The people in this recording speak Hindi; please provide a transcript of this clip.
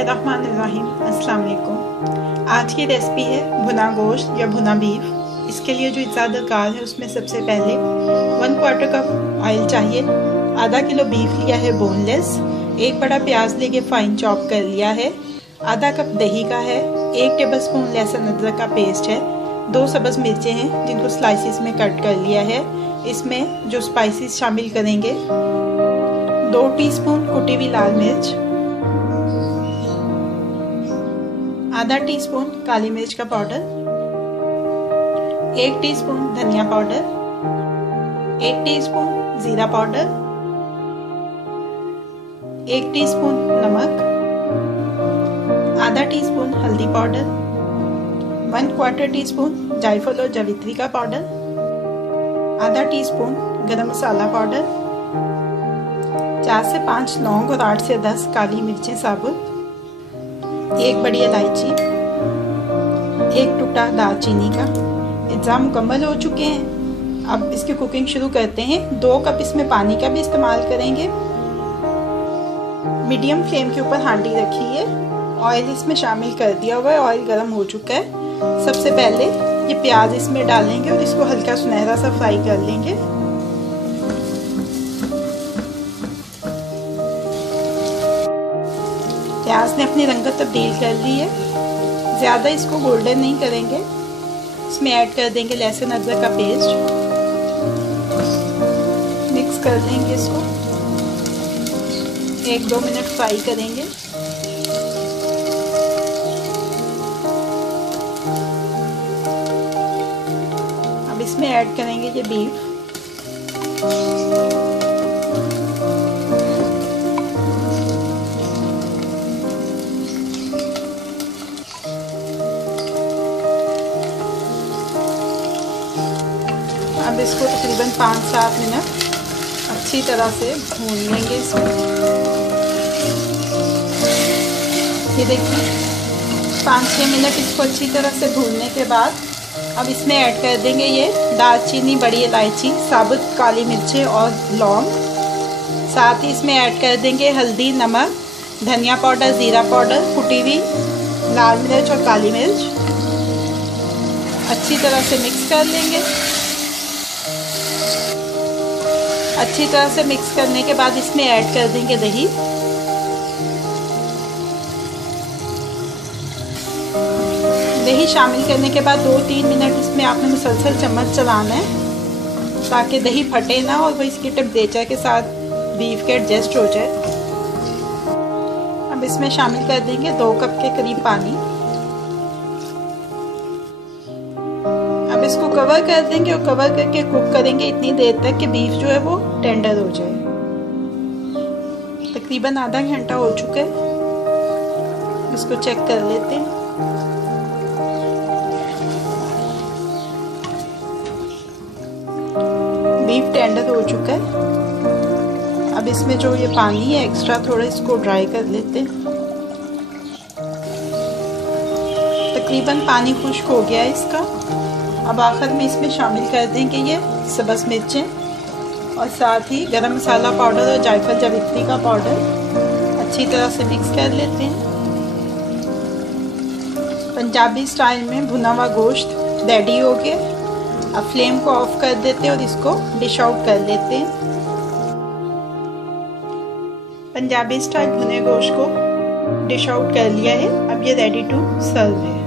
बिस्मिल्लाहिर्रहमानिर्रहीम। अस्सलाम वालेकुम। आज की रेसिपी है भुना गोश्त या भुना बीफ। इसके लिए जो इजाज़त दरकार है उसमें सबसे पहले 1/4 कप ऑयल चाहिए, आधा किलो बीफ लिया है बोनलेस, एक बड़ा प्याज लेके फाइन चॉप कर लिया है, आधा कप दही का है, 1 टेबलस्पून लहसुन अदरक का पेस्ट है, 2 सब्ज़ मिर्चें हैं जिनको स्लाइसिस में कट कर लिया है। इसमें जो स्पाइसेस शामिल करेंगे 2 टीस्पून कुटी हुई लाल मिर्च, आधा टीस्पून काली मिर्च का पाउडर, 1 टीस्पून धनिया पाउडर, 1 टीस्पून जीरा पाउडर, 1 टीस्पून नमक, आधा टीस्पून हल्दी पाउडर, 1/4 टीस्पून जायफल और जावित्री का पाउडर, आधा टीस्पून गरम मसाला पाउडर, 4 से 5 लौंग और 8 से 10 काली मिर्चें साबुत, 1 बड़ी इलायची, 1 टुकड़ा दालचीनी का। इंतज़ाम मुकम्मल हो चुके हैं। अब इसकी कुकिंग शुरू करते हैं। 2 कप इसमें पानी का भी इस्तेमाल करेंगे। मीडियम फ्लेम के ऊपर हांडी रखी है, ऑयल इसमें शामिल कर दिया हुआ है, ऑयल गर्म हो चुका है। सबसे पहले ये प्याज इसमें डालेंगे और इसको हल्का सुनहरा सा फ्राई कर लेंगे। प्याज ने अपनी रंगत तब्दील कर ली है, ज़्यादा इसको गोल्डन नहीं करेंगे। इसमें ऐड कर देंगे लहसुन अदरक का पेस्ट, मिक्स कर देंगे इसको, 1-2 मिनट फ्राई करेंगे। अब इसमें ऐड करेंगे ये बीफ, अब इसको तकरीबन 5-7 मिनट अच्छी तरह से भून लेंगे इसको। ये देखिए 5-6 मिनट इसको अच्छी तरह से भूनने के बाद अब इसमें ऐड कर देंगे ये दालचीनी, बड़ी इलायची, साबुत काली मिर्चें और लौंग। साथ ही इसमें ऐड कर देंगे हल्दी, नमक, धनिया पाउडर, ज़ीरा पाउडर, कुटी हुई लाल मिर्च और काली मिर्च। अच्छी तरह से मिक्स कर लेंगे। अच्छी तरह से मिक्स करने के बाद इसमें ऐड कर देंगे दही। दही शामिल करने के बाद 2-3 मिनट इसमें आपने मुसलसल चम्मच चलाना है ताकि दही फटे ना और वो इसके टेम्परेचर के साथ बीफ के एडजस्ट हो जाए। अब इसमें शामिल कर देंगे 2 कप के करीब पानी। अब इसको कवर कर देंगे और कवर करके कुक करेंगे इतनी देर तक कि बीफ जो है वो टेंडर हो जाए। तकरीबन आधा घंटा हो चुका है, इसको चेक कर लेते हैं। बीफ टेंडर हो चुका है। अब इसमें जो ये पानी है एक्स्ट्रा थोड़ा इसको ड्राई कर लेते हैं। तकरीबन पानी खुश्क हो गया है इसका। अब आखिर में इसमें शामिल कर देंगे ये सब्ज़ मिर्चें और साथ ही गरम मसाला पाउडर और जायफल जावित्री का पाउडर। अच्छी तरह से मिक्स कर लेते हैं। पंजाबी स्टाइल में भुना हुआ गोश्त रेडी हो गया। अब फ्लेम को ऑफ कर देते हैं और इसको डिश आउट कर लेते हैं। पंजाबी स्टाइल भुने गोश्त को डिश आउट कर लिया है। अब ये रेडी टू सर्व है।